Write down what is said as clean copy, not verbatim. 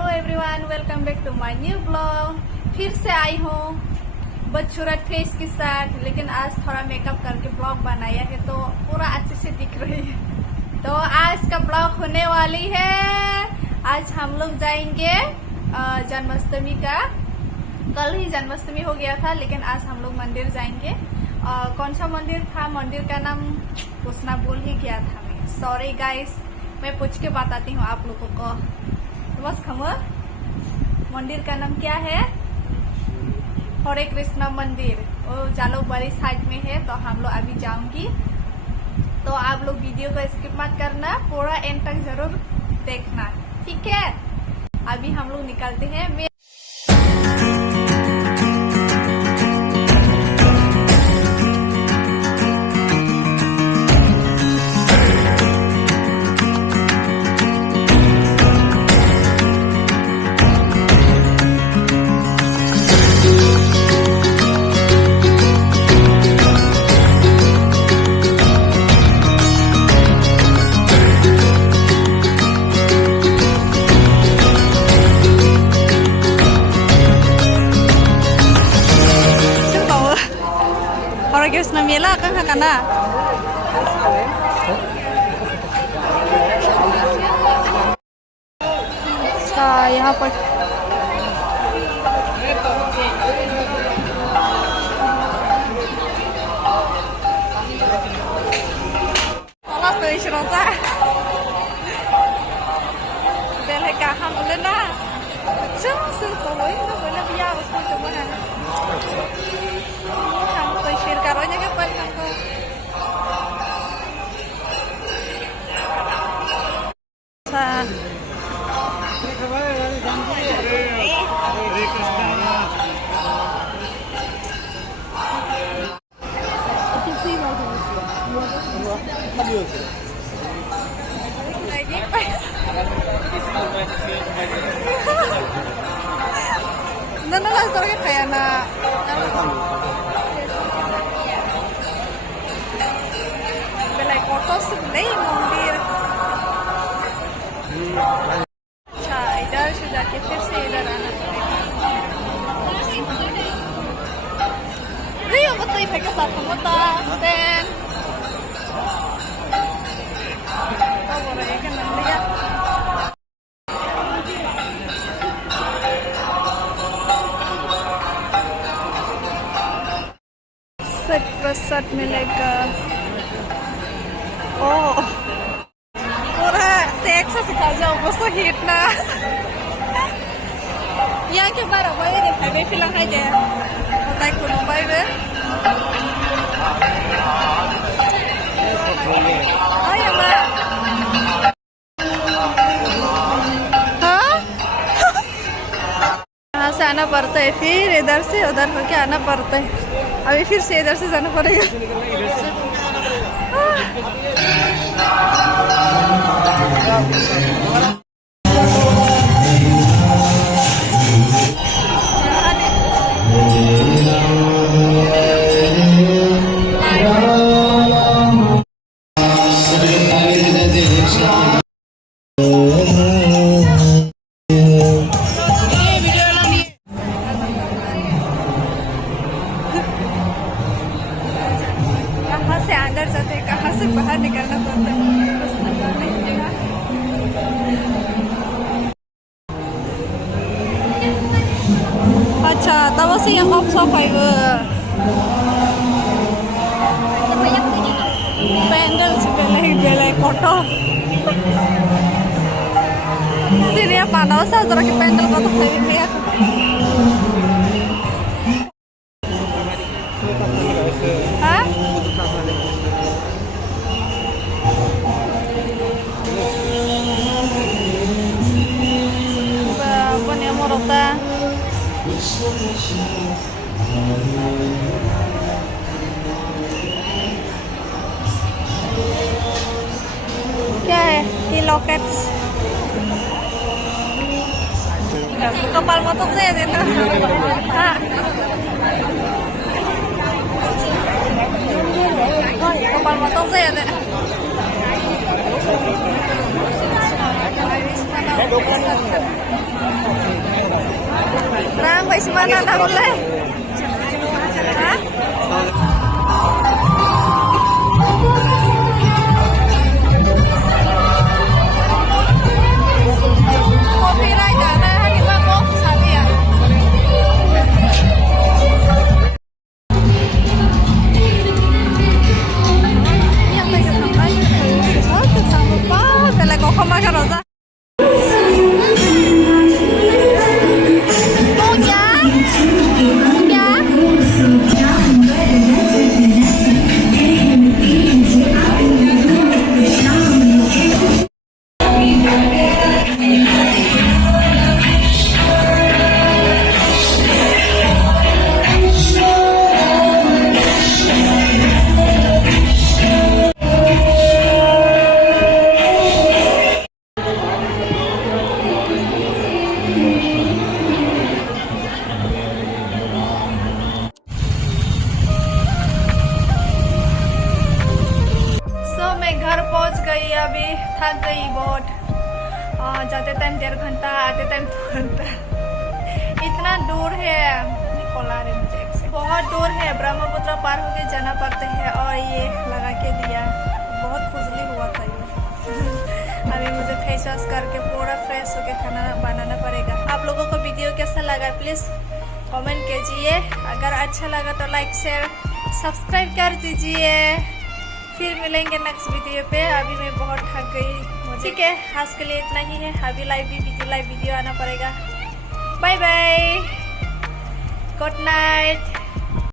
Hello everyone, welcome back to my new blog. फिर से आई हूँ बदसूरत फेस के साथ, लेकिन आज थोड़ा मेकअप करके ब्लॉग बनाया है तो पूरा अच्छे से दिख रही है। तो आज का ब्लॉग होने वाली है, आज हम लोग जाएंगे जन्माष्टमी का। कल ही जन्माष्टमी हो गया था, लेकिन आज हम लोग मंदिर जाएंगे। कौन सा मंदिर था, मंदिर का नाम पूछना भूल ही गया था मैं, सॉरी गाइस। मैं पूछ के बताती हूँ आप लोगों को। तो बस खबर, मंदिर का नाम क्या है? हरे कृष्णा मंदिर। वो जालूकबाड़ी साइड में है, तो हम लोग अभी जाऊंगी। तो आप लोग वीडियो को स्किप मत करना, पूरा एंड तक जरूर देखना, ठीक है? अभी हम लोग निकलते हैं। कृष्ण मेला कहाँ का ना? अच्छा, यहाँ पर तो इसरोता đây cả ham lên na chứ sư tối nó mới là bia của tôi chúng mình हम तो शेयर करो जगह पर हमको no las drogas kayak na belai foto sebenarnya मंदिर। अच्छा, इधर से जाके फिर से इधर आना नहीं हो बताइए भाई के साथ होता देन तो बोल रहे हैं कि नंदिया प्रसाद मिलेगा। Oh, पूरा सेक्स से सिखा जाओ बस हिट ना। यहाँ के बारे में ये देखा मैं फिल्म है क्या? बताइए कौन बाई में? oh ya mbak, हाँ? यहाँ से आना पड़ता है, फिर इधर से उधर होके आना पड़ता है। अभी फिर से इधर से जाना पड़ेगा। कहाँ से बाहर निकलना पड़ता है। अच्छा, तब से yang offshore fiber pendel sebelai kotor sini ya panas saja lagi pendel kotor kayak hah? Apa nih mau rota? क्या है ये लॉकेट्स? कपाल मतों से देना हाँ कपाल मतों से देना पैसा माना ना बोले copyright ada di bawah sabi ya. Yang mereka sampai satu sama apa? Kalau kau kemakan rosa. घर पहुंच गई अभी थक गई बहुत जाते टाइम 1.5 घंटा आते टाइम 2 घंटा इतना दूर है कोलार मुझे बहुत दूर है ब्रह्मपुत्र पार होके जाना पड़ता है और ये लगा के दिया बहुत खुजली हुआ था ये अभी मुझे फेस वॉश करके पूरा फ्रेश होके खाना बनाना पड़ेगा। आप लोगों को वीडियो कैसा लगा प्लीज कमेंट कीजिए, अगर अच्छा लगा तो लाइक शेयर सब्सक्राइब कर दीजिए। फिर मिलेंगे नेक्स्ट वीडियो पे। अभी मैं बहुत थक गई, ठीक है आज के लिए इतना ही है। अभी लाइव वीडियो आना पड़ेगा। Bye bye, good night.